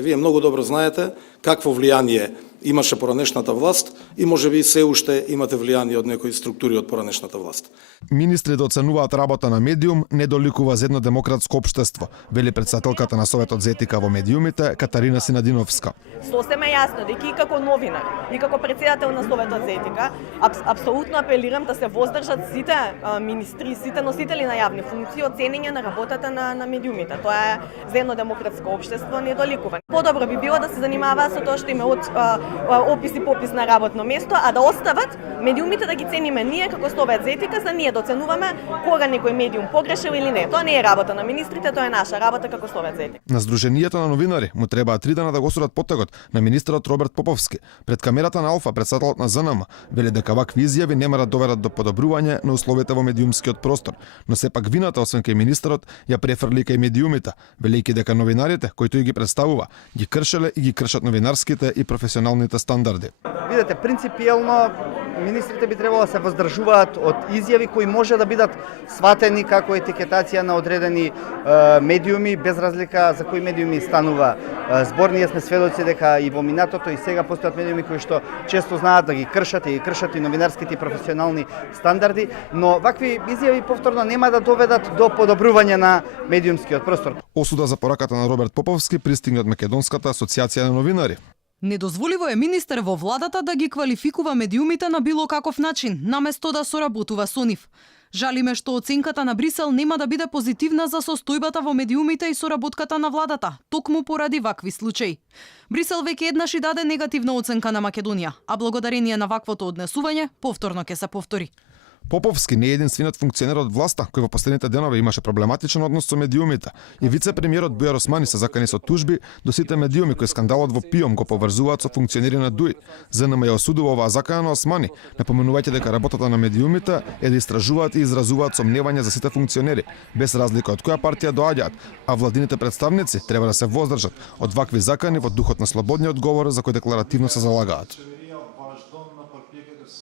Вие многу добро знаете какво влијание имаше поранешната власт и можеби се уште имате влијание од некои структури од поранешната власт. Министрите оценуваат работа на медиум не доликува за едно демократско општество, вели претседателката на Советот за етика во медиумите Катарина Синадиновска. Сосема јасно дека и како новинар, и како претседател на Советот за етика, апсолутно апелирам да се воздржат сите министри, сите носители на јавни функции од ценење на работата на медиумите. Тоа е за едно демократско општество недоликува. Подобро би било да се занимаваат со тоа што има од опис и попис на работно место, а да остават медиумите да ги цениме ние како Совет за етика, за ние да оценуваме кога некој медиум погрешил или не. Тоа не е работа на министрите, тоа е наша работа како Совет за етика. На Сдруженијето на новинари му требаа 3 дена да го судат потегот на министерот Роберт Поповски. Пред камерата на Алфа претседателот на ЗНМ вели дека вакви изјави нема да доведат до подобрување на условията во медиумскиот простор, но сепак вината освен кај министерот ја префрли кај медиумите, велејќи дека новинарите кои тој ги представува ги кршеле и ги кршат новинарските и професионалните стандарди. Видете, принципиелно министрите би требало да се воздржуваат од изјави кои може да бидат сватени како етикетација на одредени медиуми, без разлика за кои медиуми станува збор. Ние сме сведоци дека и во минатото и сега постојат медиуми кои што често знаат да ги кршат и новинарските и професионални стандарди, но вакви изјави повторно нема да доведат до подобрување на медиумскиот простор. Осуда за пораката на Роберт Поповски пристигна од Македонската асоциација на новинари. Недозволиво е министер во владата да ги квалификува медиумите на било каков начин, наместо да соработува со нив. Жалиме што оценката на Брисел нема да биде позитивна за состојбата во медиумите и соработката на владата, токму поради вакви случаи. Брисел веќе еднаш и даде негативна оценка на Македонија, а благодарение на ваквото однесување, повторно ќе се повтори. Поповски не е единствениот функционер од власта кој во последните денови имаше проблематичен однос со медиумите и вице-премиерот Бујар Османи се закани со тужби до сите медиуми кои скандалот во ПИОМ го поврзуваат со функционери на ДУИ. ЗНМ ја осудува оваа закана на Османи, напоменувајќи дека работата на медиумите е да истражуваат и изразуваат сомневања за сите функционери, без разлика од која партија доаѓаат, а владините представници треба да се воздржат од вакви закани во духот на слободниот говор за кој декларативно се залагаат.